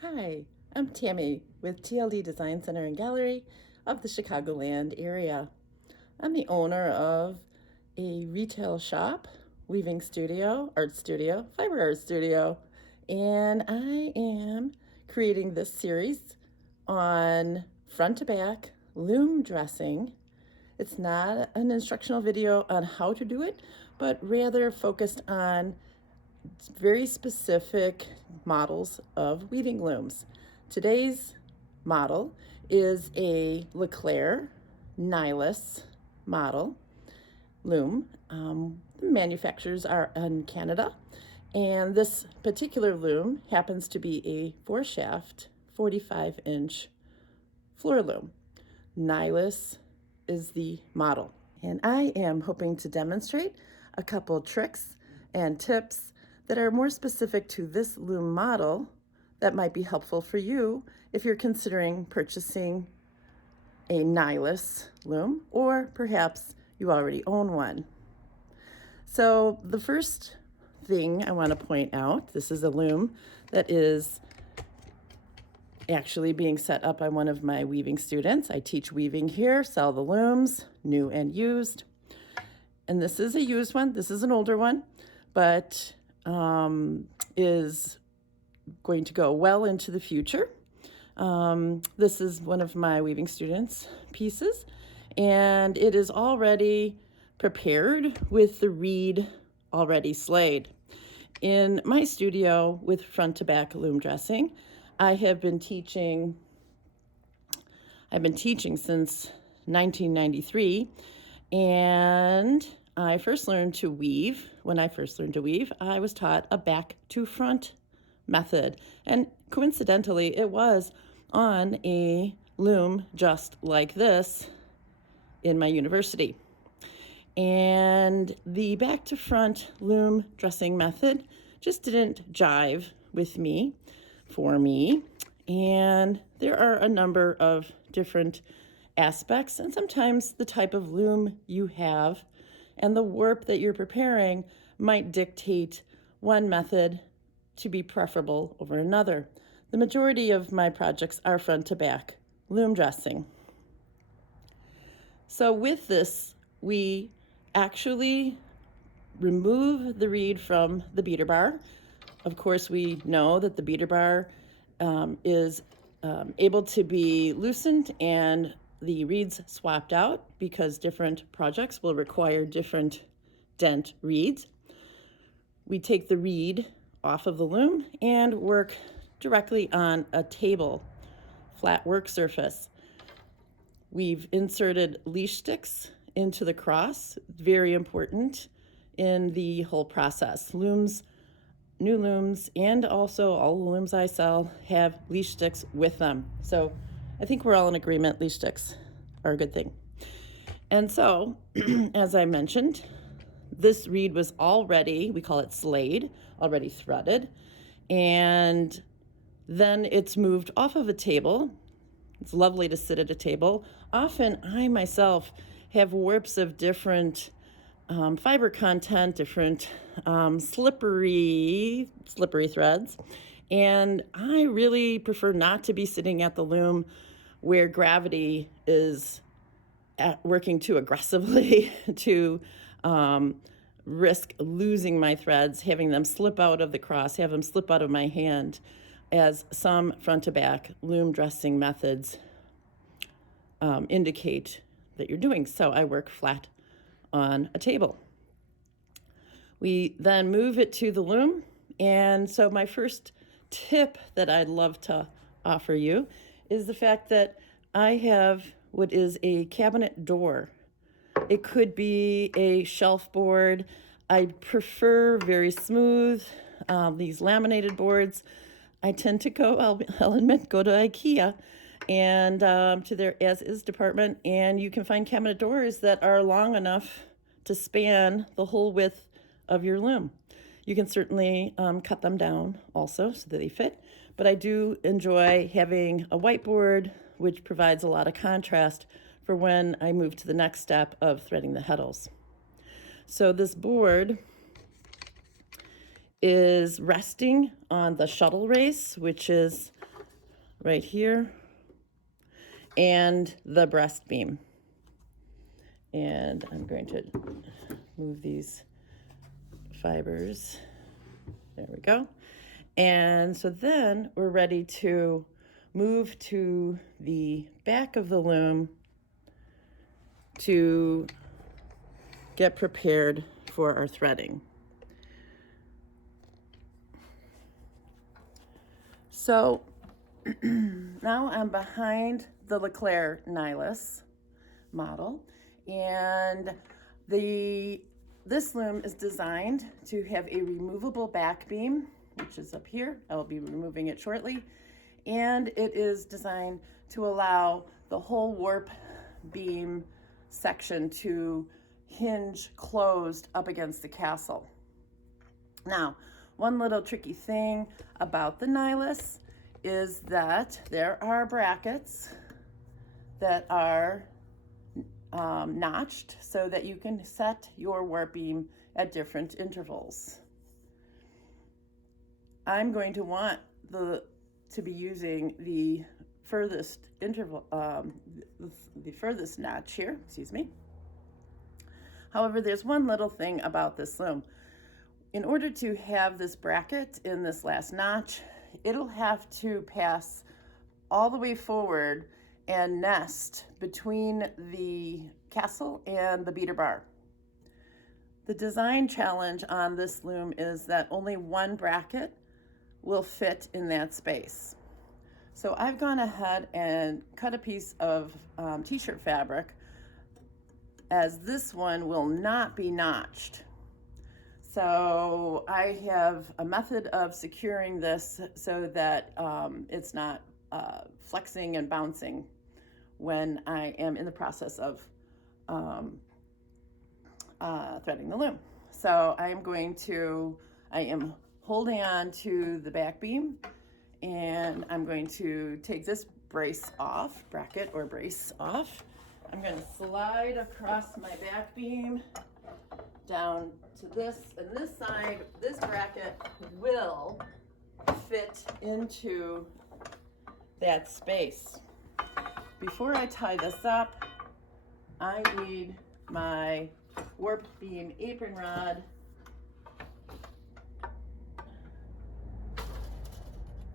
Hi, I'm Tammy with TLD Design Center and Gallery of the Chicagoland area. I'm the owner of a retail shop, weaving studio, art studio, fiber art studio, and I am creating this series on front to back loom dressing. It's not an instructional video on how to do it, but rather focused on very specific models of weaving looms. Today's model is a LeClerc Nilus model loom. The manufacturers are in Canada, and this particular loom happens to be a 4-shaft, 45-inch floor loom. Nilus is the model, and I am hoping to demonstrate a couple tricks and tips that are more specific to this loom model that might be helpful for you if you're considering purchasing a Nilus loom, or perhaps you already own one. So the first thing I want to point out, this is a loom that is actually being set up by one of my weaving students. I teach weaving here, sell the looms, new and used. And this is a used one. This is an older one, but is going to go well into the future. This is one of my weaving students' pieces, and it is already prepared with the reed already slayed. In my studio with front to back loom dressing, I've been teaching since 1993, and I first learned to weave. When I first learned to weave, I was taught a back to front method, and coincidentally, it was on a loom just like this in my university. And the back to front loom dressing method just didn't jive with me, and there are a number of different aspects, and sometimes the type of loom you have and the warp that you're preparing might dictate one method to be preferable over another. The majority of my projects are front to back loom dressing. So with this, we actually remove the reed from the beater bar. Of course, we know that the beater bar is able to be loosened and the reeds swapped out because different projects will require different dent reeds. We take the reed off of the loom and work directly on a table, flat work surface. We've inserted leash sticks into the cross, very important in the whole process. Looms, new looms, and also all the looms I sell have leash sticks with them. So I think we're all in agreement, leash sticks are a good thing. And so, as I mentioned, this reed was already, we call it slayed, already threaded, and then it's moved off of a table. It's lovely to sit at a table. Often I myself have warps of different fiber content, different slippery threads, and I really prefer not to be sitting at the loom where gravity is working too aggressively to risk losing my threads, having them slip out of the cross, have them slip out of my hand, as some front to back loom dressing methods indicate that you're doing. So I work flat on a table. We then move it to the loom, and so my first tip that I'd love to offer you is the fact that I have what is a cabinet door. It could be a shelf board. I prefer very smooth, these laminated boards. I tend to go, I'll admit, go to IKEA and to their as-is department, and you can find cabinet doors that are long enough to span the whole width of your loom. You can certainly cut them down also so that they fit, but I do enjoy having a whiteboard, which provides a lot of contrast for when I move to the next step of threading the heddles. So this board is resting on the shuttle race, which is right here, and the breast beam. And I'm going to move these fibers. There we go. And so then we're ready to move to the back of the loom to get prepared for our threading. So now I'm behind the LeClerc Nilus model, and this loom is designed to have a removable back beam, which is up here. I will be removing it shortly, and it is designed to allow the whole warp beam section to hinge closed up against the castle. Now, one little tricky thing about the Nilus is that there are brackets that are notched so that you can set your warp beam at different intervals. I'm going to want to be using the furthest interval, the furthest notch here, excuse me. However, there's one little thing about this loom. In order to have this bracket in this last notch, it'll have to pass all the way forward and nest between the castle and the beater bar. The design challenge on this loom is that only one bracket will fit in that space. So I've gone ahead and cut a piece of t-shirt fabric, as this one will not be notched. So I have a method of securing this so that it's not flexing and bouncing when I am in the process of threading the loom. So I am holding on to the back beam, and I'm going to take this brace off, bracket or brace off. I'm going to slide across my back beam down to this, and this side, this bracket will fit into that space. Before I tie this up, I need my warp beam apron rod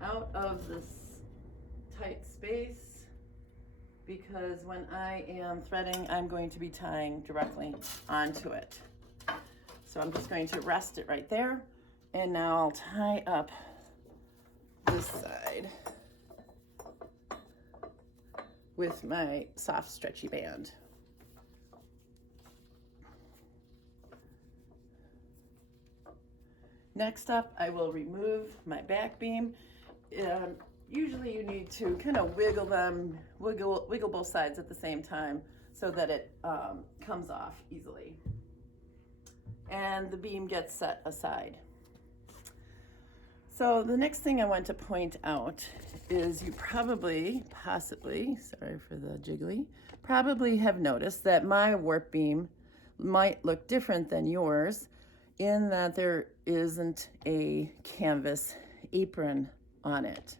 out of this tight space, because when I am threading, I'm going to be tying directly onto it. So I'm just going to rest it right there, and now I'll tie up this side with my soft stretchy band. Next up, I will remove my back beam. Usually you need to kind of wiggle both sides at the same time so that it comes off easily. And the beam gets set aside. So the next thing I want to point out is you possibly, sorry for the jiggly, probably have noticed that my warp beam might look different than yours in that there isn't a canvas apron on it.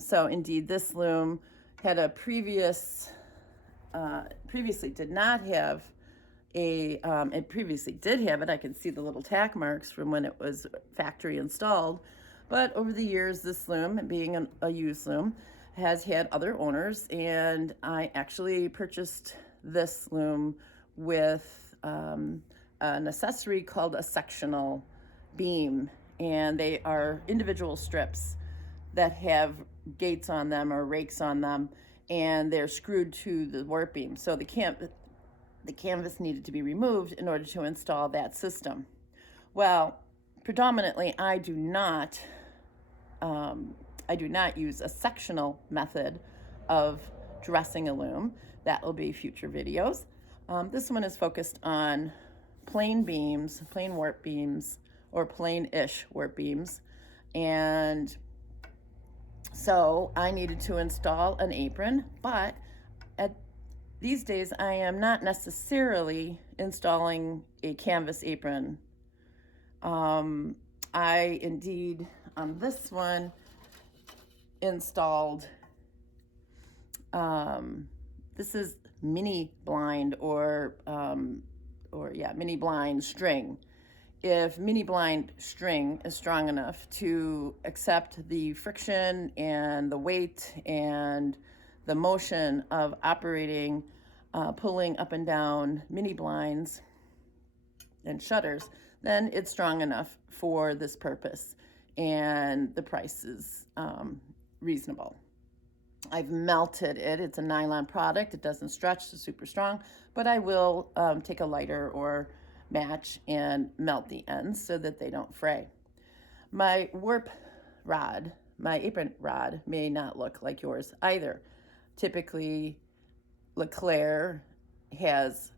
So indeed, this loom had a previously did not have it previously did have it. I can see the little tack marks from when it was factory installed, but over the years, this loom, being a used loom, has had other owners, and I actually purchased this loom with an accessory called a sectional beam, and they are individual strips that have gates on them or rakes on them, and they're screwed to the warp beam. So the canvas needed to be removed in order to install that system. Well, predominantly I do not use a sectional method of dressing a loom. That will be future videos. This one is focused on plain beams, plain warp beams, or plain-ish warp beams. And so I needed to install an apron, but these days I am not necessarily installing a canvas apron. I indeed, on this one, installed, this is mini blind or mini blind string. If mini blind string is strong enough to accept the friction and the weight and the motion of operating, pulling up and down mini blinds and shutters, then it's strong enough for this purpose, and the price is reasonable. I've melted it. It's a nylon product. It doesn't stretch, it's super strong, but I will take a lighter or match and melt the ends so that they don't fray. My warp rod, my apron rod, may not look like yours either. Typically, LeClerc has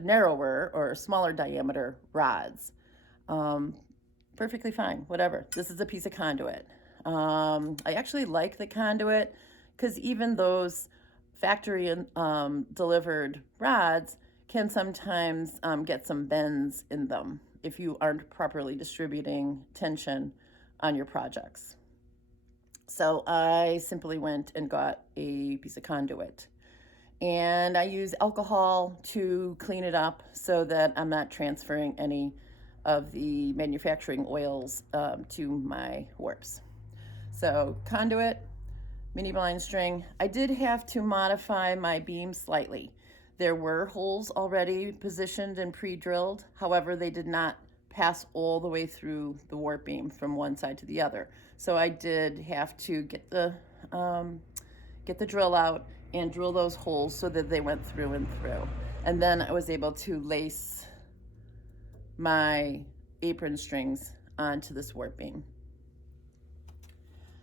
narrower or smaller diameter rods. Perfectly fine, whatever. This is a piece of conduit. I actually like the conduit because even those factory delivered rods can sometimes get some bends in them if you aren't properly distributing tension on your projects. So I simply went and got a piece of conduit, and I use alcohol to clean it up so that I'm not transferring any of the manufacturing oils to my warps. So conduit, mini blind string. I did have to modify my beam slightly. There were holes already positioned and pre-drilled. However, they did not pass all the way through the warp beam from one side to the other. So I did have to get the drill out and drill those holes so that they went through and through. And then I was able to lace my apron strings onto this warp beam.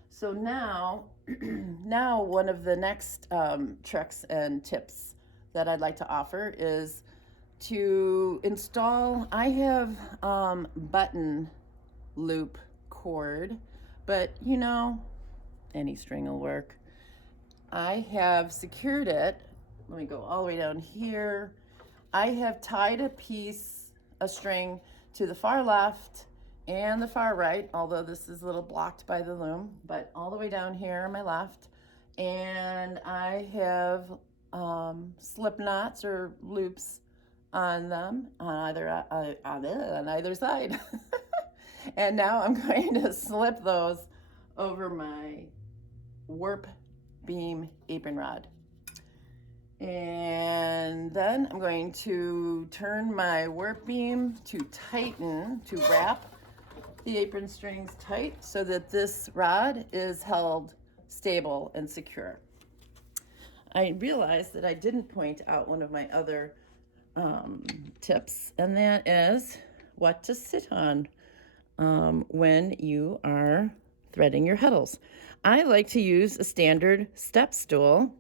So now, one of the next tricks and tips that I'd like to offer is to install, I have button loop cord, but you know, any string will work. I have secured it. Let me go all the way down here. I have tied a string to the far left and the far right, although this is a little blocked by the loom, but all the way down here on my left. And I have slip knots or loops on them on either side. And now I'm going to slip those over my warp beam apron rod. And then I'm going to turn my warp beam to tighten, to wrap the apron strings tight so that this rod is held stable and secure. I realized that I didn't point out one of my other tips, and that is what to sit on when you are threading your heddles. I like to use a standard step stool.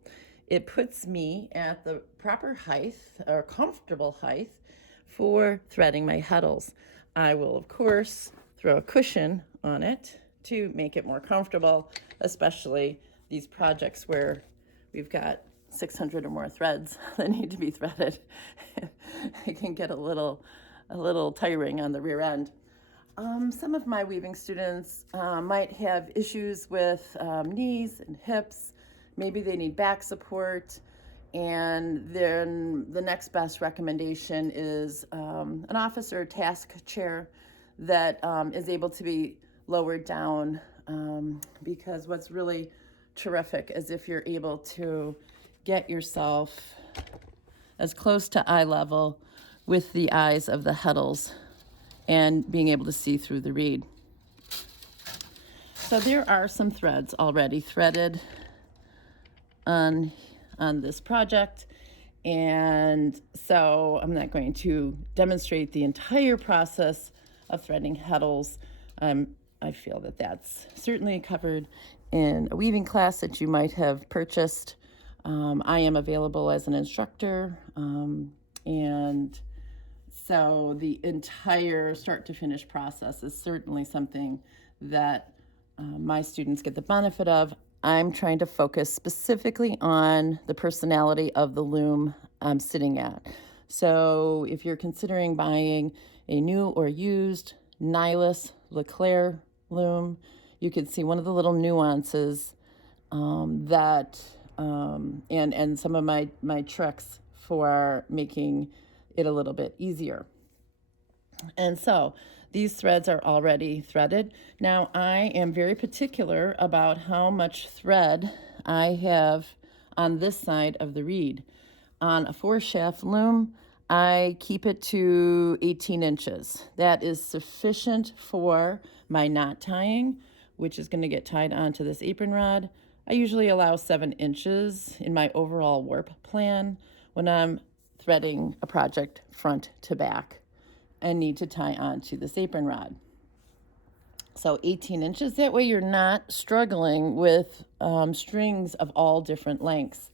It puts me at the proper height or comfortable height for threading my heddles. I will, of course, throw a cushion on it to make it more comfortable, especially these projects where we've got 600 or more threads that need to be threaded. It can get a little tiring on the rear end. Some of my weaving students might have issues with knees and hips. Maybe they need back support, and then the next best recommendation is an office or task chair that is able to be lowered down, because what's really terrific is if you're able to get yourself as close to eye level with the eyes of the heddles and being able to see through the reed. So there are some threads already threaded on this project, and so I'm not going to demonstrate the entire process of threading heddles. I feel that that's certainly covered in a weaving class that you might have purchased. I am available as an instructor, and so the entire start to finish process is certainly something that my students get the benefit of. I'm trying to focus specifically on the personality of the loom I'm sitting at. So if you're considering buying a new or used Nilus LeClerc loom, you can see one of the little nuances and some of my tricks for making it a little bit easier. And so these threads are already threaded. Now I am very particular about how much thread I have on this side of the reed. On a 4-shaft loom, I keep it to 18 inches. That is sufficient for my knot tying, which is going to get tied onto this apron rod. I usually allow 7 inches in my overall warp plan when I'm threading a project front to back and need to tie onto this apron rod. So 18 inches, that way you're not struggling with strings of all different lengths.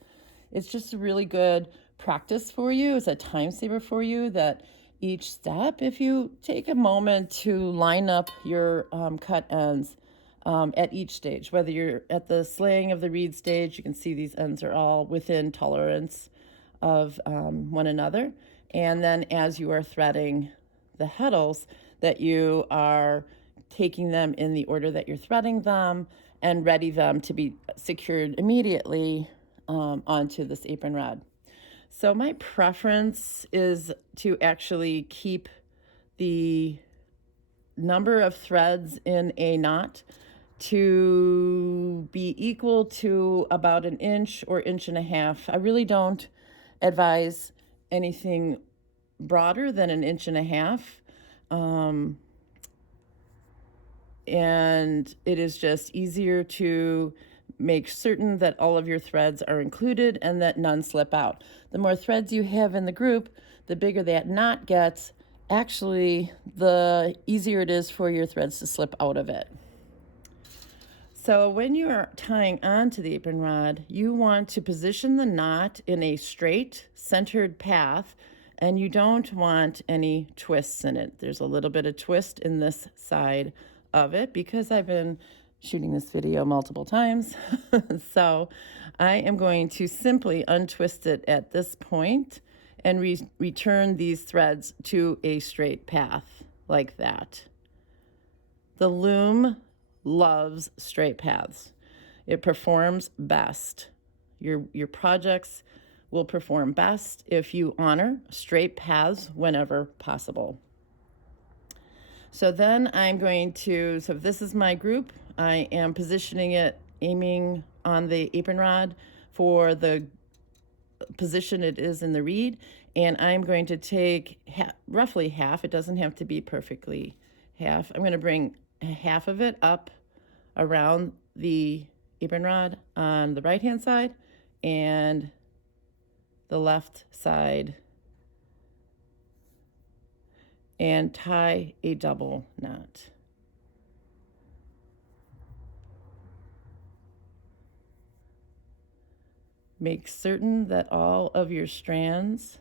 It's just a really good practice for you. It's a time saver for you that each step, if you take a moment to line up your cut ends at each stage, whether you're at the slaying of the reed stage, you can see these ends are all within tolerance of one another. And then as you are threading the heddles, that you are taking them in the order that you're threading them and ready them to be secured immediately onto this apron rod. So my preference is to actually keep the number of threads in a knot to be equal to about 1 inch or 1.5 inches. I really don't advise anything broader than 1.5 inches. And it is just easier to make certain that all of your threads are included and that none slip out. The more threads you have in the group, the bigger that knot gets. Actually, the easier it is for your threads to slip out of it. So when you are tying onto the apron rod, you want to position the knot in a straight, centered path, and you don't want any twists in it. There's a little bit of twist in this side of it because I've been shooting this video multiple times. So I am going to simply untwist it at this point and return these threads to a straight path like that. The loom loves straight paths. It performs best. Your projects will perform best if you honor straight paths whenever possible. So then I'm going to, so if this is my group, I am positioning it, aiming on the apron rod for the position it is in the reed, and I'm going to take roughly half. It doesn't have to be perfectly half. I'm going to bring half of it up around the apron rod on the right hand side and the left side, and tie a double knot. Make certain that all of your strands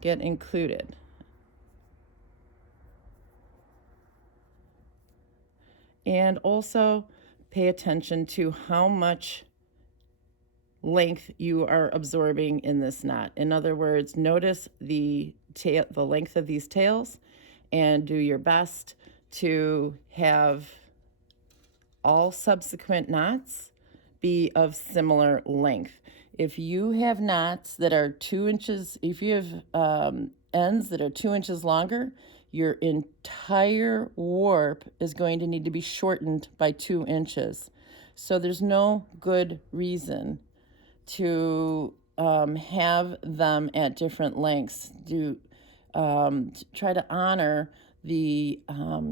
get included. And also pay attention to how much length you are absorbing in this knot. In other words, notice the length of these tails and do your best to have all subsequent knots be of similar length. If you have knots that are 2 inches, if you have ends that are 2 inches longer, your entire warp is going to need to be shortened by 2 inches. So there's no good reason to have them at different lengths. Try to honor the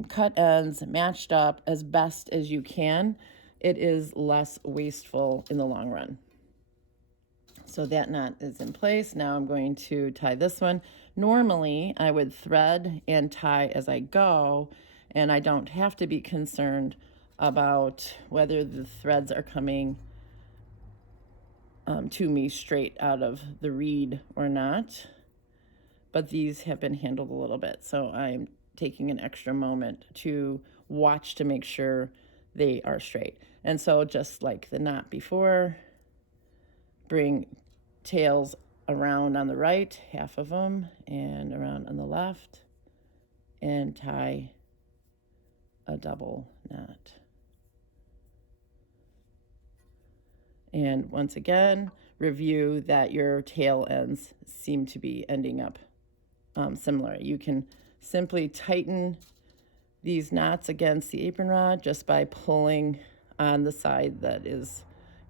cut ends matched up as best as you can. It is less wasteful in the long run. So that knot is in place. Now I'm going to tie this one. Normally I would thread and tie as I go, and I don't have to be concerned about whether the threads are coming to me straight out of the reed or not. But these have been handled a little bit, so I'm taking an extra moment to watch to make sure they are straight. And so just like the knot before, bring tails around on the right, half of them, and around on the left, and tie a double knot. And once again, review that your tail ends seem to be ending up similar. You can simply tighten these knots against the apron rod just by pulling on the side that is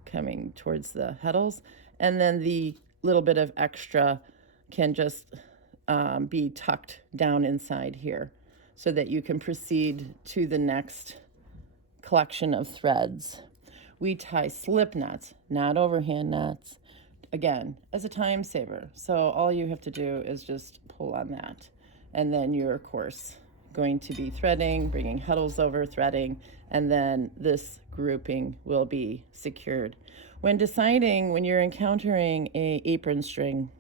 coming towards the heddles, and then the little bit of extra can just be tucked down inside here so that you can proceed to the next collection of threads. We tie slip knots, not overhand knots, again, as a time saver. So all you have to do is just pull on that. And then you're, of course, going to be threading, bringing heddles over, threading, and then this grouping will be secured. When deciding, when you're encountering a apron string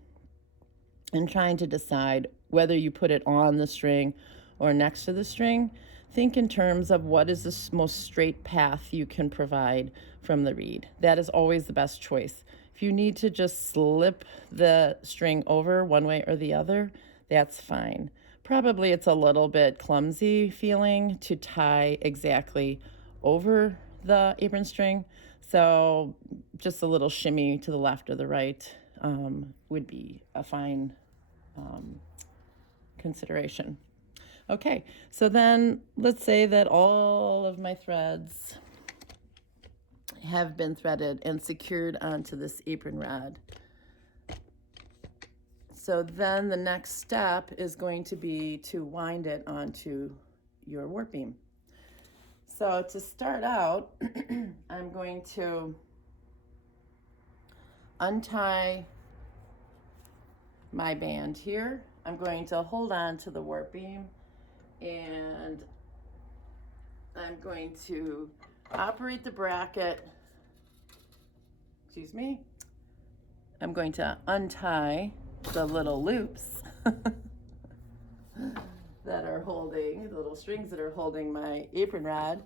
and trying to decide whether you put it on the string or next to the string, think in terms of what is the most straight path you can provide from the reed. That is always the best choice. If you need to just slip the string over one way or the other, that's fine. Probably it's a little bit clumsy feeling to tie exactly over the apron string. So just a little shimmy to the left or the right would be a fine consideration. Okay, so then let's say that all of my threads have been threaded and secured onto this apron rod. So then the next step is going to be to wind it onto your warp beam. So to start out, I'm going to untie my band here. I'm going to hold on to the warp beam, and I'm going to operate the bracket. Excuse me. I'm going to untie the little loops that are holding, the little strings that are holding my apron rod.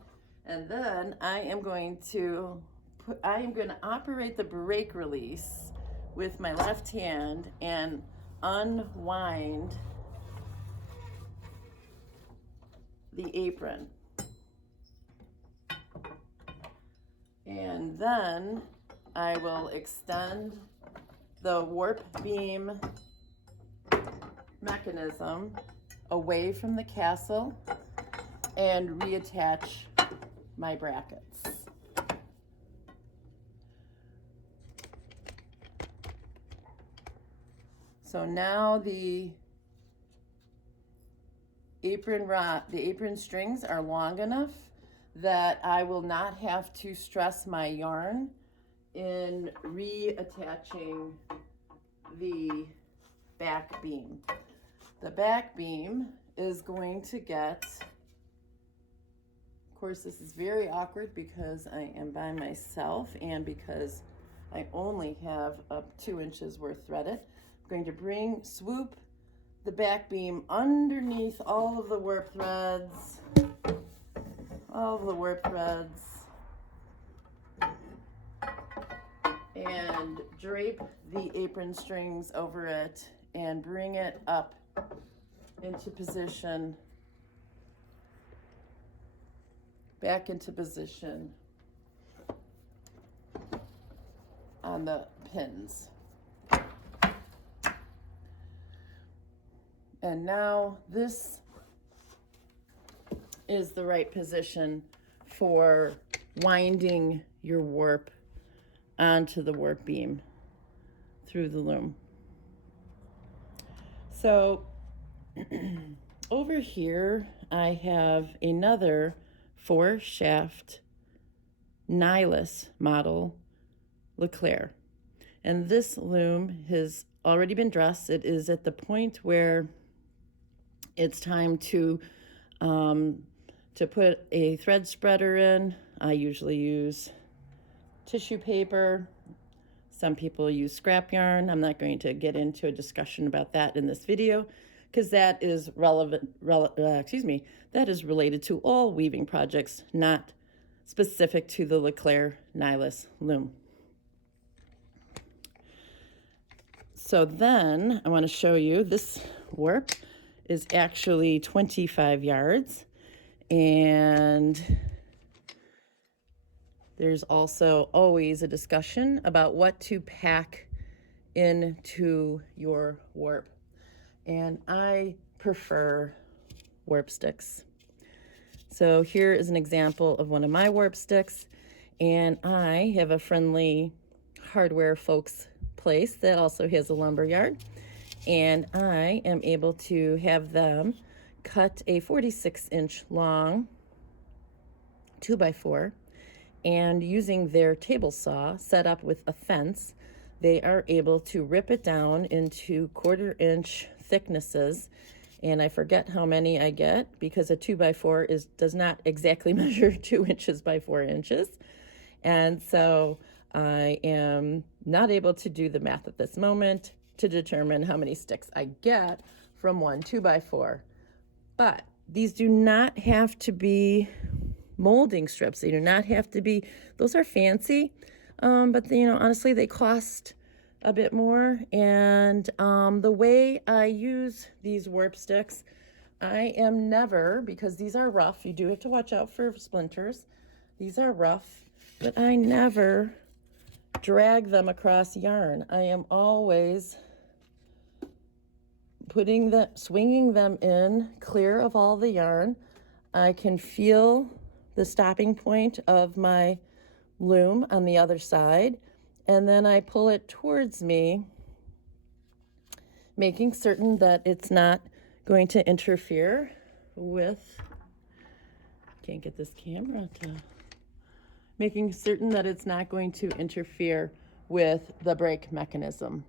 And then I am going to operate the brake release with my left hand and unwind the apron. And then I will extend the warp beam mechanism away from the castle and reattach my brackets. So now the apron strings are long enough that I will not have to stress my yarn in reattaching the back beam. The back beam is going to get, of course, this is very awkward because I am by myself and because I only have up 2 inches worth threaded. I'm going to swoop the back beam underneath all of the warp threads, and drape the apron strings over it and bring it up into position, back into position on the pins. And now this is the right position for winding your warp onto the warp beam through the loom. So over here I have another 4-shaft Nilus model LeClerc, and this loom has already been dressed. It is at the point where it's time to put a thread spreader in. I usually use tissue paper. Some people use scrap yarn. I'm not going to get into a discussion about that in this video because that is that is related to all weaving projects, not specific to the LeClerc Nilus loom. So then I want to show you this warp is actually 25 yards, and There's also always a discussion about what to pack into your warp. And I prefer warp sticks. So here is an example of one of my warp sticks. And I have a friendly hardware folks place that also has a lumber yard. And I am able to have them cut a 46-inch long 2x4, and using their table saw set up with a fence, they are able to rip it down into 1/4-inch thicknesses. And I forget how many I get because a 2x4 does not exactly measure 2 inches by 4 inches. And so I am not able to do the math at this moment to determine how many sticks I get from one 2x4. But these do not have to be molding strips. They do not have to be, those are fancy, but honestly, they cost a bit more. And the way I use these warp sticks, I am never, because these are rough, you do have to watch out for splinters. These are rough, but I never drag them across yarn. I am always swinging them in clear of all the yarn. I can feel the stopping point of my loom on the other side, and then I pull it towards me, making certain that it's not going to interfere with, can't get this camera to, making certain that it's not going to interfere with the brake mechanism.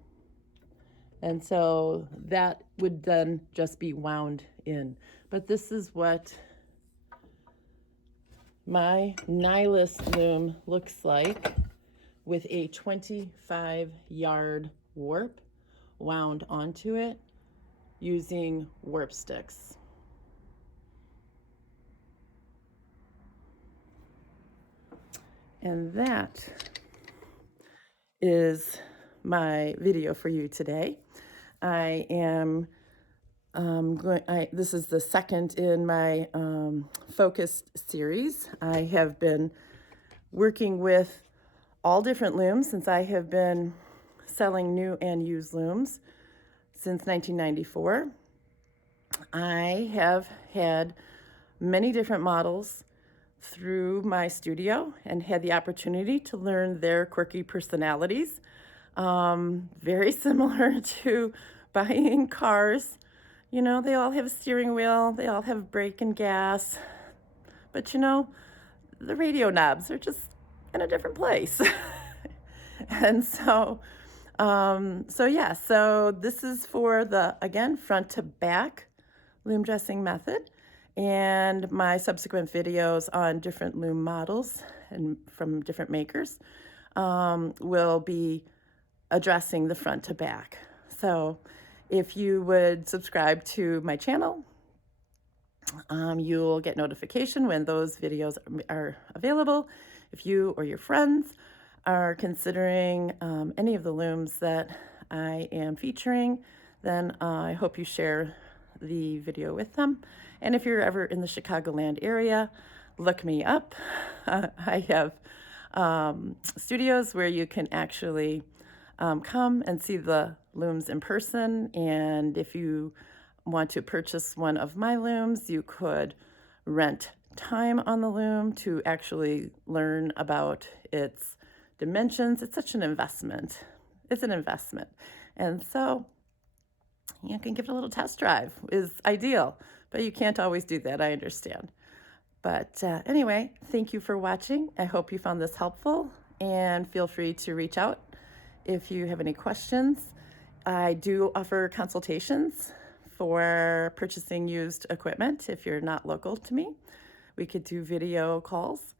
And so that would then just be wound in. But this is what my Nilus loom looks like with a 25-yard warp wound onto it using warp sticks. And that is my video for you today. I am this is the second in my focused series. I have been working with all different looms since I have been selling new and used looms since 1994. I have had many different models through my studio and had the opportunity to learn their quirky personalities. Very similar to buying cars. You know, they all have a steering wheel, they all have brake and gas, but the radio knobs are just in a different place. And so this is for the, again, front to back loom dressing method, and my subsequent videos on different loom models and from different makers will be addressing the front to back. So if you would subscribe to my channel, you'll get notification when those videos are available. If you or your friends are considering any of the looms that I am featuring, then I hope you share the video with them. And if you're ever in the Chicagoland area, look me up. I have studios where you can actually come and see the looms in person. And if you want to purchase one of my looms, you could rent time on the loom to actually learn about its dimensions. It's such an investment. It's an investment. And so you can give it a little test drive is ideal, but you can't always do that. I understand. But anyway, thank you for watching. I hope you found this helpful, and feel free to reach out if you have any questions. I do offer consultations for purchasing used equipment if you're not local to me. We could do video calls,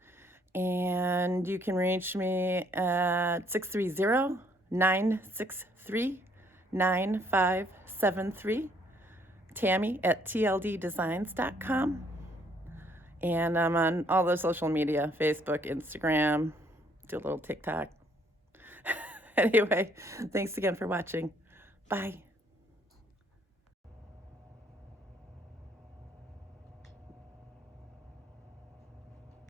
and you can reach me at 630-963-9573, Tammy at TLDdesigns.com. And I'm on all the social media, Facebook, Instagram, do a little TikTok. Anyway, thanks again for watching. Bye.